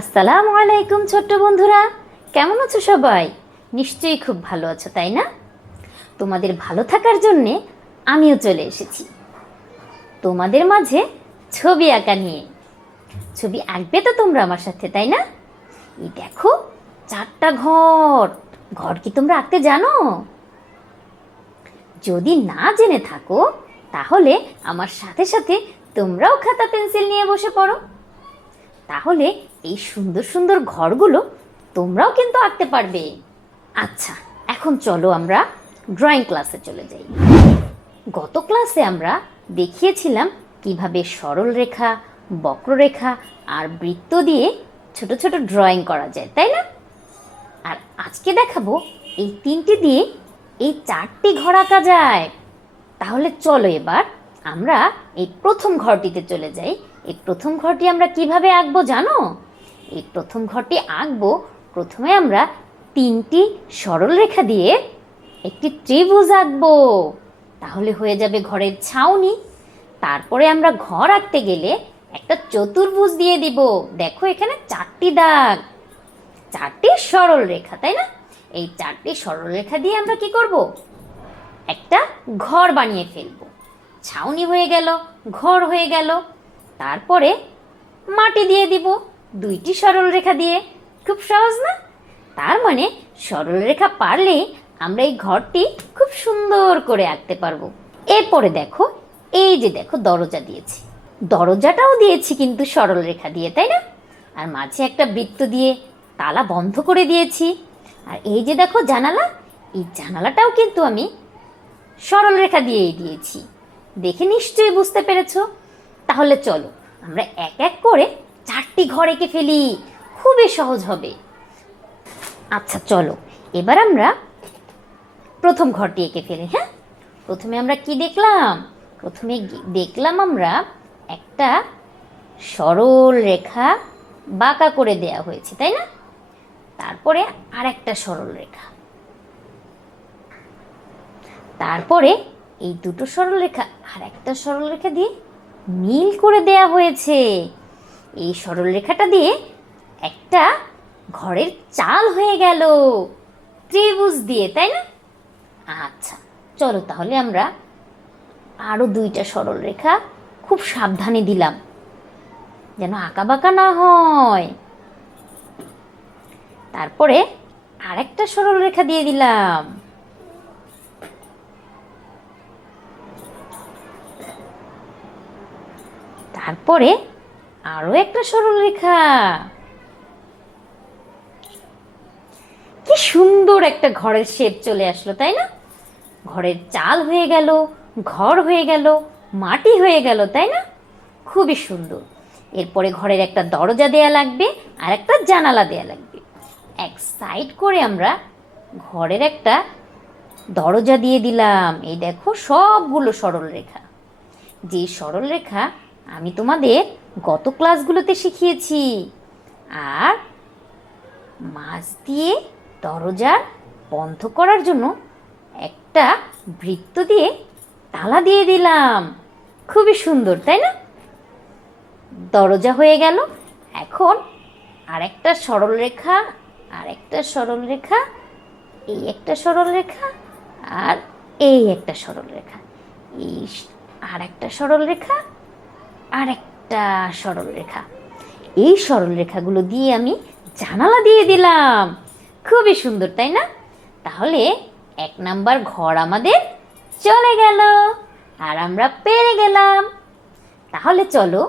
আসসালামু আলাইকুম ছোট্ট বন্ধুরা, কেমন আছো সবাই? নিশ্চয়ই খুব ভালো আছো, তাই না? তোমাদের ভালো থাকার জন্যে আমিও চলে এসেছি তোমাদের মাঝে ছবি আঁকা নিয়ে। ছবি আঁকবে তো তোমরা আমার সাথে, তাই না? এই দেখো, 4টা ঘর। ঘর কি তোমরা আঁকতে জানো? যদি না জেনে থাকো তাহলে আমার সাথে সাথে তোমরাও খাতা পেন্সিল নিয়ে বসে পড়ো। তাহলে এই সুন্দর সুন্দর ঘরগুলো তোমরাও কিন্তু আঁকতে পারবে। আচ্ছা, এখন চলো আমরা ড্রয়িং ক্লাসে চলে যাই। গত ক্লাসে আমরা দেখিয়েছিলাম কিভাবে সরল রেখা, বক্ররেখা আর বৃত্ত দিয়ে ছোট ছোট ড্রয়িং করা যায়, তাই না? আর আজকে দেখাবো এই 3টি দিয়ে এই 4টি ঘর আঁকা যায়। তাহলে চলো এবার আমরা এই প্রথম ঘরটিতে চলে যাই। এই প্রথম ঘরটি আমরা কিভাবে আঁকবো জানো? এই প্রথম ঘরটি আঁকবো, প্রথমে আমরা 3টি সরল রেখা দিয়ে একটি ত্রিভুজ আঁকবো। তাহলে হয়ে যাবে ঘরের ছাউনি। তারপরে আমরা ঘর আঁকতে গেলে একটা চতুর্ভুজ দিয়ে দিব। দেখো এখানে 4টি দাগ, 4টি সরল রেখা, তাই না? এই 4টি সরল রেখা দিয়ে আমরা কি করব? একটা ঘর বানিয়ে ফেলবো। ছাউনি হয়ে গেল, ঘর হয়ে গেল। তারপরে মাটি দিয়ে দিব 2টি সরল রেখা দিয়ে। খুব সহজ না? তার মানে সরল রেখা পারলেই আমরা এই ঘরটি খুব সুন্দর করে আঁকতে পারবো। এরপরে দেখো, এই যে দেখো দরজা দিয়েছি, দরজাটাও দিয়েছি কিন্তু সরল রেখা দিয়ে, তাই না? আর মাঝে একটা বৃত্ত দিয়ে তালা বন্ধ করে দিয়েছি। আর এই যে দেখো জানালা, এই জানালাটাও কিন্তু আমি সরল রেখা দিয়েই দিয়েছি। দেখে নিশ্চয়ই বুঝতে পেরেছো। তাহলে চলো আমরা এক এক করে 4টি ঘর এঁকে ফেলি, খুবই সহজ হবে। আচ্ছা চলো এবার আমরা প্রথম ঘরটি এঁকে ফেলি। হ্যাঁ, প্রথমে আমরা কি দেখলাম? প্রথমে দেখলাম আমরা একটা সরল রেখা বাঁকা করে দেয়া হয়েছে, তাই না? তারপরে আর একটা সরল রেখা, তারপরে এই দুটো সরল রেখা আর একটা সরল রেখা দিয়ে মিল করে দেয়া হয়েছে। এই সরল রেখাটা দিয়ে একটা ঘরের চাল হয়ে গেল ত্রিভুজ দিয়ে, তাই না? আচ্ছা চলো তাহলে আমরা আরো 2টা সরল রেখা খুব সাবধানে দিলাম যেন আঁকা বাঁকা না হয়। তারপরে আরেকটা সরল রেখা দিয়ে দিলাম। তারপরে আরো একটা সরল রেখা। কি সুন্দর একটা ঘরের শেপ চলে আসলো, তাই না? ঘরের চাল হয়ে গেল, ঘর হয়ে গেল, মাটি হয়ে গেল, তাই না? খুবই সুন্দর। এরপরে ঘরের একটা দরজা দেয়া লাগবে আর একটা জানালা দেয়া লাগবে। এক সাইড করে আমরা ঘরের একটা দরজা দিয়ে দিলাম। এই দেখো সবগুলো সরল রেখা, যে সরল রেখা আমি তোমাদের গত ক্লাসগুলোতে শিখিয়েছি। আর মাছ দিয়ে দরজার বন্ধ করার জন্য একটা বৃত্ত দিয়ে তালা দিয়ে দিলাম। খুবই সুন্দর, তাই না? দরজা হয়ে গেল। এখন আরেকটা সরল রেখা, আরেকটা সরল রেখা, এই একটা সরল রেখা আর এই একটা সরল রেখা, এই আর একটা সরল রেখা আর একটা সরল রেখা। এই সরল রেখাগুলো দিয়ে আমি জানালা দিয়ে দিলাম। খুবই সুন্দর, তাই না? তাহলে 1 নাম্বার ঘর আমাদের চলে গেল আর আমরা পেরে গেলাম। তাহলে চলো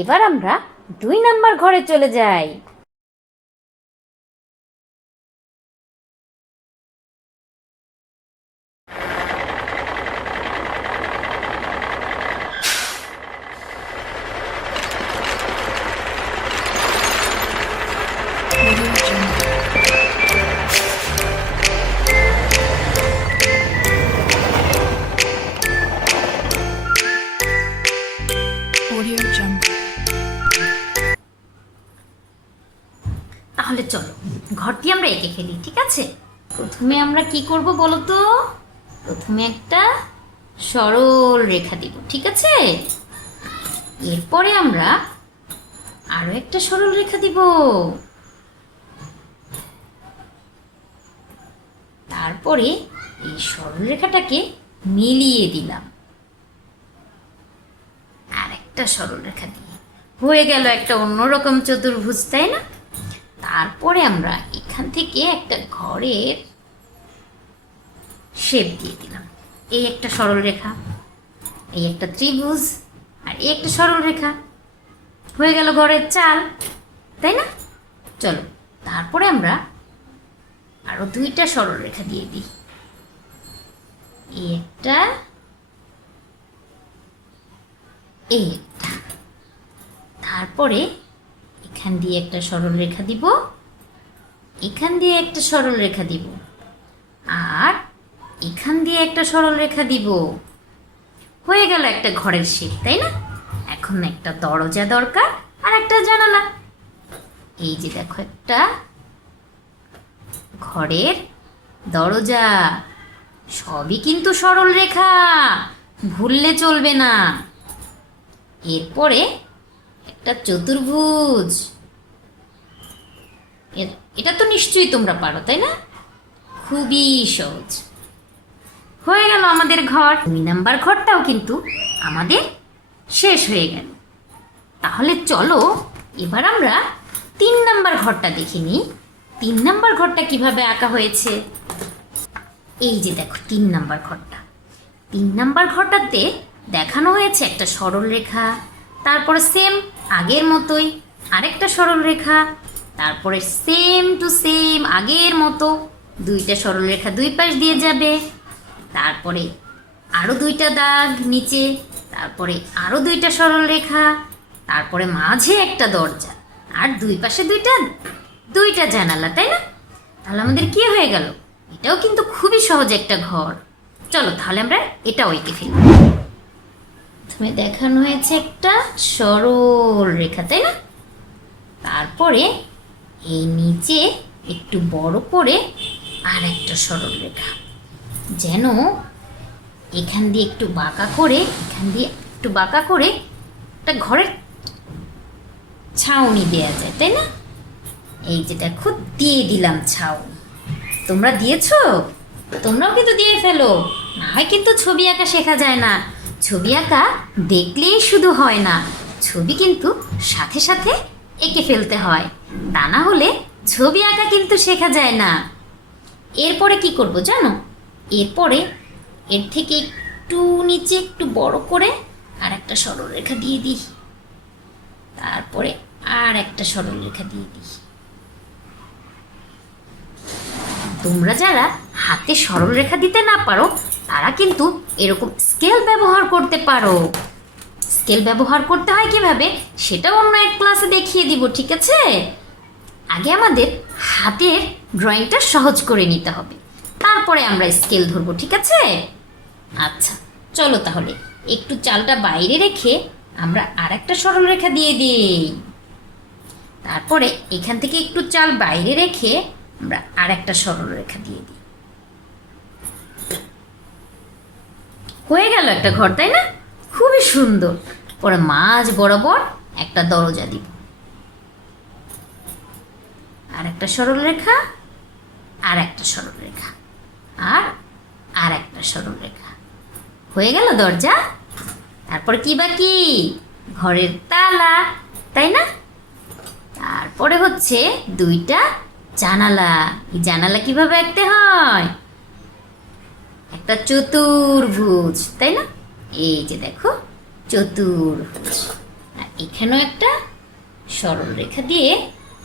এবার আমরা 2 নাম্বার ঘরে চলে যাই। তাহলে চলো ঘরটি আমরা এঁকে ফেলি, ঠিক আছে? প্রথমে আমরা কি করব বলো তো? প্রথমে একটা সরল রেখা দিব, ঠিক আছে? এরপরে আমরা আরো একটা সরল রেখা দিব। তারপরে এই সরল রেখাটাকে মিলিয়ে দিলাম আর একটা সরল রেখা দিয়ে। হয়ে গেল একটা অন্যরকম চতুর্ভুজ, তাই না? তারপরে আমরা এখান থেকে একটা ঘরের শেপ দিয়ে দিলাম। এই একটা সরল রেখা, এই একটা ত্রিভুজ, আর এই একটা সরল রেখা। হয়ে গেল ঘরের চাল, তাই না? চলো তারপরে আমরা আরো দুইটা সরল রেখা দিয়ে দিই। এই একটা, এই একটা। তারপরে এখান দিয়ে একটা সরল রেখা দিব, এখান দিয়ে একটা সরল রেখা দিব, আর এখান দিয়ে একটা সরল রেখা দিব। হয়ে গেল একটা ঘরের শেপ, তাই না? এখন একটা দরজা দরকার আর একটা জানালা। এই যে দেখো একটা ঘরের দরজা, সবই কিন্তু সরল রেখা, ভুললে চলবে না। এরপরে একটা চতুর্ভুজ। এটা তো নিশ্চয়ই তোমরা পারো, তাই না? খুবই সহজ। হয়ে গেল আমাদের ঘর। 2 নাম্বার ঘরটাও কিন্তু আমাদের শেষ হয়ে গেল। তাহলে চলো এবার আমরা 3 নাম্বার ঘরটা দেখে নিই। 3 নাম্বার ঘরটা কিভাবে আঁকা হয়েছে। এই যে দেখো 3 নাম্বার ঘরটা। 3 নাম্বার ঘরটাতে দেখানো হয়েছে একটা সরল রেখা, তারপরে সেম আগের মতোই আরেকটা সরল রেখা, তারপরে সেম টু সেম আগের মতো দুইটা সরল রেখা দুই পাশ দিয়ে যাবে, তারপরে আরও দুইটা দাগ নিচে, তারপরে আরও দুইটা সরল রেখা, তারপরে মাঝে একটা দরজা, আর দুই পাশে দুইটা জানালা, তাই না? তাহলে আমাদের কি হয়ে গেল? এটাও কিন্তু খুবই সহজ একটা ঘর। চলো তাহলে আমরা এটাও এঁকে ফেলি। প্রথমে দেখানো হয়েছে একটা সরল রেখা, তাই না? তারপরে এই নিচে একটু বড় করে আর একটা সরল রেখা, যেন এখান দিয়ে একটু বাঁকা করে, এখান দিয়ে একটু বাঁকা করে একটা ঘরের ছাউনি দেয়া যায়, তাই না? এই যে দেখো দিয়ে দিলাম ছাউনি। তোমরা দিয়েছো? তোমরাও কিন্তু দিয়ে ফেলো, না হয় কিন্তু ছবি আঁকা শেখা যায় না। ছবি আঁকা দেখলেই শুধু হয় না, ছবি কিন্তু সাথে সাথে এঁকে ফেলতে হয়, তা না হলে ছবি আঁকা কিন্তু শেখা যায় না। এরপরে কি করব জানো? এরপরে এর থেকে একটু নিচে একটু বড় করে আর একটা সরল রেখা দিয়ে দিই, তারপরে আর একটা সরল রেখা দিয়ে দিই। তোমরা যারা হাতে সরল রেখা দিতে না পারো তারা কিন্তু এরকম স্কেল ব্যবহার করতে পারো। স্কেল ব্যবহার করতে হয় কিভাবে সেটা অন্য এক ক্লাসে দেখিয়ে দিব, ঠিক আছে? আগে আমাদের হাতের ড্রয়িংটা সহজ করে নিতে হবে, তারপরে আমরা স্কেল ধরবো, ঠিক আছে? আচ্ছা চলো তাহলে একটু চালটা বাইরে রেখে আমরা আর একটা সরল রেখা দিয়ে দিই। তারপরে এখান থেকে একটু চাল বাইরে রেখে আমরা আর একটা সরল রেখা দিয়ে দিই। হয়ে গেল একটা ঘর, তাই না? খুবই সুন্দর। পরে মাঝ বরাবর একটা দরজা দিব, আর একটা সরল রেখা, আর একটা সরল রেখা, আর একটা সরল রেখা। হয়ে গেল দরজা। তারপরে কি বাকি? ঘরের তালা, তাই না? তারপরে হচ্ছে দুইটা জানালা। এই জানালা কিভাবে আঁকতে হয়? একটা চতুর্ভুজ, তাই না? এই যে দেখো চতুর্ভুজ, আর এখানেও একটা সরল রেখা দিয়ে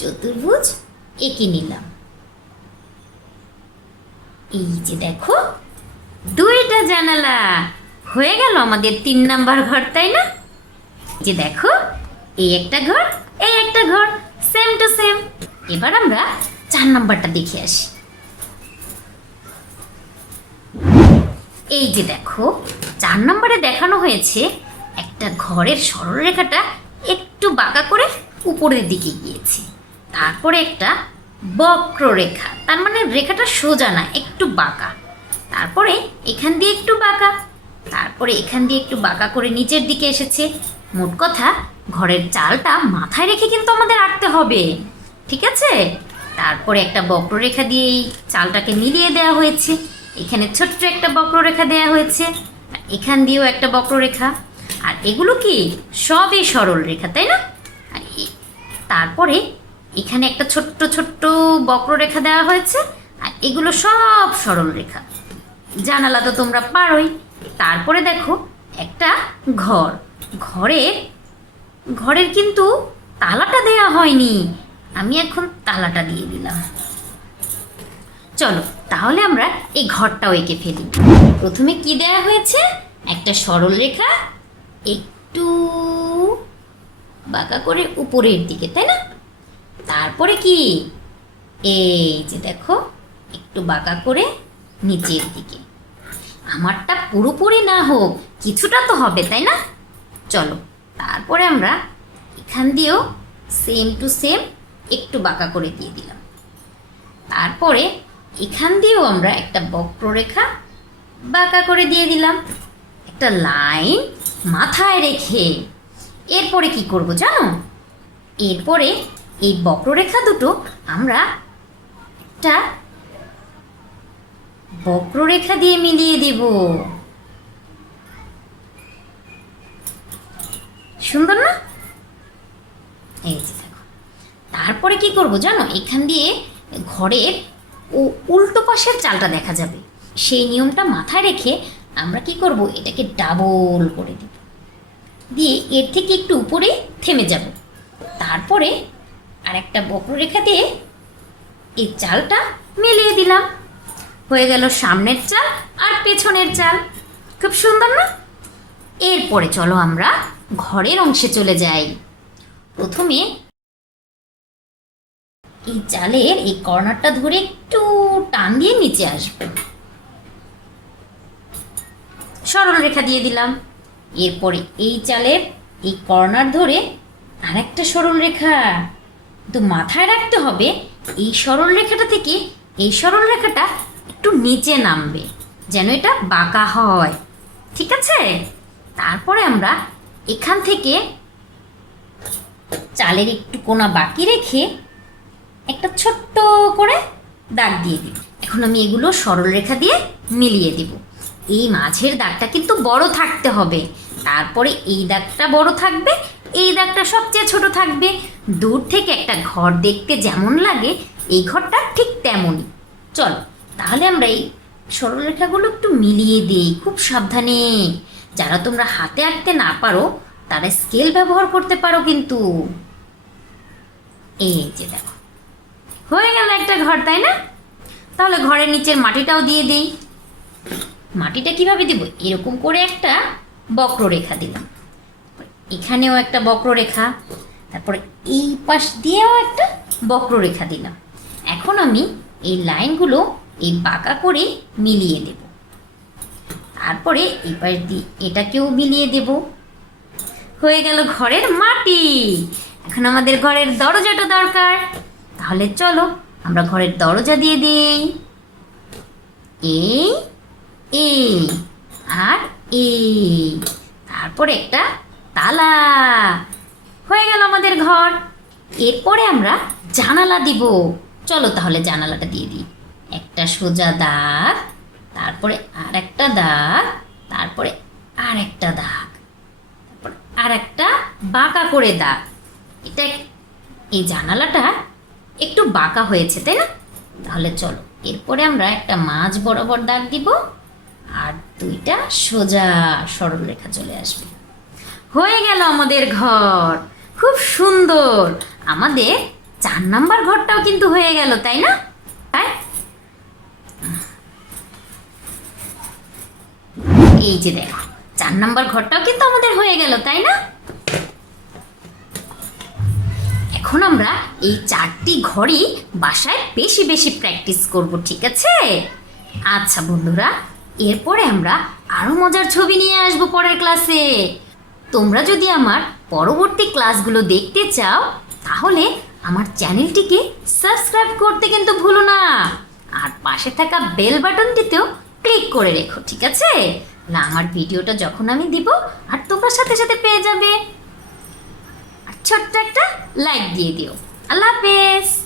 চতুর্ভুজ এঁকে নিলাম। এই যে দেখো দুইটা জানালা। হয়ে গেল আমাদের 3 নাম্বার ঘর, তাই না? যে দেখো এই একটা ঘর, এই একটা ঘর, সেম টু সেম। এবার আমরা 4 নাম্বারটা দেখে আসি। এই যে দেখো 4 নম্বরে দেখানো হয়েছে একটা ঘরের সরল রেখাটা একটু বাঁকা করে উপরের দিকে গিয়েছে, তারপরে একটা বক্ররেখা, তার মানে রেখাটা সোজা না, একটু বাঁকা, তারপরে এখান দিয়ে একটু বাঁকা, তারপরে এখান দিয়ে একটু বাঁকা করে নিচের দিকে এসেছে। মোট কথা ঘরের চালটা মাথায় রেখে কিন্তু আমাদের আঁকতে হবে, ঠিক আছে? তারপরে একটা বক্ররেখা দিয়ে এই চালটাকে মিলিয়ে দেওয়া হয়েছে। এখানে ছোট্ট একটা বক্ররেখা দেওয়া হয়েছে, এখান দিয়েও একটা বক্ররেখা। আর এগুলো কি সবই সরল রেখা, তাই না? আর তারপরে এখানে একটা ছোট্ট ছোট্ট বক্ররেখা দেওয়া হয়েছে, আর এগুলো সব সরল রেখা। জানালা তো তোমরা পারোই। তারপরে দেখো একটা ঘর, ঘরের ঘরের কিন্তু তালাটা দেয়া হয়নি, আমি এখন তালাটা দিয়ে দিলাম। চলো তাহলে আমরা এই ঘরটাও এঁকে ফেলি। প্রথমে কি দেয়া হয়েছে? একটা সরল রেখা একটু বাঁকা করে উপরের দিকে, তাই না? তারপরে কি এই যে দেখো একটু বাঁকা করে নিচের দিকে। আমারটা পুরোপুরি না হোক, কিছুটা তো হবে, তাই না? চলো তারপরে আমরা এখান দিয়েও সেম টু সেম একটু বাঁকা করে দিয়ে দিলাম। তারপরে এখান দিয়েও আমরা একটা বক্ররেখা বাঁকা করে দিয়ে দিলাম, একটা লাইন মাথায় রেখে। এরপরে কি করব জানো? এরপরে এই বক্ররেখা দুটো আমরা একটা বক্ররেখা দিয়ে মিলিয়ে দেব। সুন্দর না? এই যে দেখো। তারপরে কি করব জানো? এখান দিয়ে ঘরের উল্টো পাশের চালটা দেখা যাবে, সেই নিয়মটা মাথায় রেখে আমরা কি করব, এটাকে ডাবল করে দেব, দিয়ে এর থেকে একটু উপরে থেমে যাব। তারপরে আর একটা বক্ররেখা দিয়ে এই চালটা মিলিয়ে দিলাম। হয়ে গেল সামনের চাল আর পেছনের চাল। খুব সুন্দর না? এরপরে চলো আমরা ঘরের অংশে চলে যাই। প্রথমে এই চালের এই কর্নারটা ধরে একটু টান দিয়ে নিচে আসবে, সরল রেখা দিয়ে দিলাম। এরপরে এই চালের এই কর্নার ধরে আরেকটা সরল রেখা, কিন্তু মাথায় রাখতে হবে এই সরল রেখাটা থেকে এই সরল রেখাটা একটু নিচে নামবে, যেন এটা বাঁকা হয়, ঠিক আছে? তারপরে আমরা এখান থেকে চালের একটু কোনা বাকি রেখে একটা ছোট্ট করে দাগ দিয়ে দিই। এখন আমি এগুলো সরল রেখা দিয়ে মিলিয়ে দেব। এই মাঝের দাগটা কিন্তু বড় থাকতে হবে, তারপরে এই দাগটা বড় থাকবে, এই দাগটা সবচেয়ে ছোট থাকবে। দূর থেকে একটা ঘর দেখতে যেমন লাগে এই ঘরটা ঠিক তেমনই। চলো তাহলে আমরা এই সরলরেখাগুলো একটু মিলিয়ে দিই, খুব সাবধানে। যারা তোমরা হাতে আঁকতে না পারো তারা স্কেল ব্যবহার করতে পারো কিন্তু। এই যে দেখো হয়ে গেল একটা ঘর, তাই না? তাহলে ঘরের নিচের মাটিটাও দিয়ে দিই। মাটিটা কিভাবে দেব? এরকম করে একটা বক্ররেখা দিলাম, এখানেও একটা বক্ররেখা, তারপরে এই পাশ দিয়েও একটা বক্ররেখা দিলাম। এখন আমি এই লাইনগুলো এই বাঁকা করে মিলিয়ে দেব। তারপরে এই পাশ দিয়ে এটাকেও মিলিয়ে দেব। হয়ে গেল ঘরের মাটি। এখন আমাদের ঘরের দরজাটা দরকার, তাহলে চলো আমরা ঘরের দরজা দিয়ে দিই। এই এই আর এই, তারপরে একটা তালা। হয়ে গেল আমাদের ঘর। এরপরে আমরা জানালা দিব। চলো তাহলে জানালাটা দিয়ে দিই। একটা সোজা দাগ, তারপরে আর একটা দাগ, তারপরে আর একটা দাগ, তারপর আর একটা বাঁকা করে দাগ। এটা এই জানালাটা একটু বাঁকা হয়েছে, তাই না? তাহলে চলো এরপরে আমরা একটা মাঝ বরাবর দাগ দিব, আর দুইটা সোজা সরল রেখা চলে আসবে। হয়ে গেল আমাদের ঘর, খুব সুন্দর। আমাদের 4 নাম্বার ঘরটাও কিন্তু হয়ে গেল, তাই না? তাই এই যে দেখো 4 নাম্বার ঘরটাও কিন্তু আমাদের হয়ে গেল, তাই না? এখন আমরা এই 4টি ঘরই বাসায় বেশি বেশি প্র্যাকটিস করব, ঠিক আছে? আচ্ছা বন্ধুরা, এরপরে আমরা আরো মজার ছবি নিয়ে আসবো পরের ক্লাসে। তোমরা যদি আমার পরবর্তী ক্লাসগুলো দেখতে চাও তাহলে আমার চ্যানেলটিকে সাবস্ক্রাইব করতে কিন্তু ভুলো না, আর পাশে থাকা বেল বাটনটিতেও ক্লিক করে রেখো, ঠিক আছে? না আমার ভিডিওটা যখন আমি দিব আর তোমরা সাথে সাথে পেয়ে যাবে। ছোট্ট একটা লাইক দিয়ে দিও। আল্লাহ হাফেজ।